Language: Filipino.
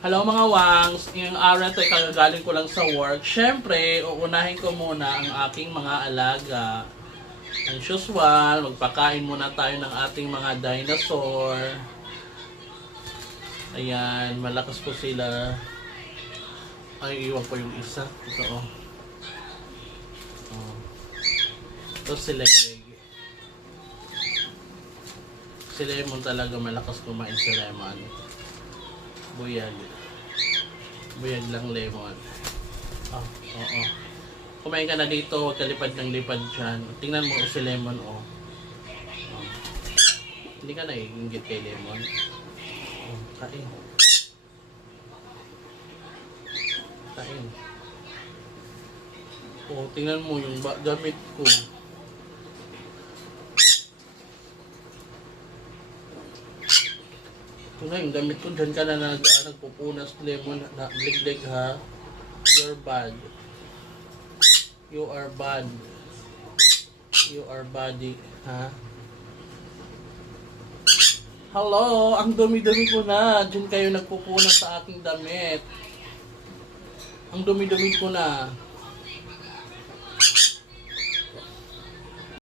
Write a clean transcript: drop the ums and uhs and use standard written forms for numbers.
Hello mga wangs, ngayong araw ito kagagaling ko lang sa work. Siyempre, uunahin ko muna ang aking mga alaga. As usual, magpakain muna tayo ng ating mga dinosaur. Ayan, malakas po sila. Ay, iwan ko yung isa. Ito oh. Oh. Ito si Legleg. Si Lemon talaga malakas kumain si Lemon. Buyag. Buyag lang Lemon. Oh, oo. Kumain ka na dito, huwag ka lipad ng lipad dyan. Tingnan mo si Lemon, oh. Oh. Hindi ka naiingit kay Lemon. Oh, kain. Kain. Oh, tingnan mo yung gamit ko. Ito na yung gamit ko. Diyan ka na nagpupunas Lemon. Legleg ha. You're bad. You are bad. You are body. Ha? Hello! Ang dumi-dumi ko na. Diyan kayo nagpupunas sa aking damit. Ang dumi-dumi ko na.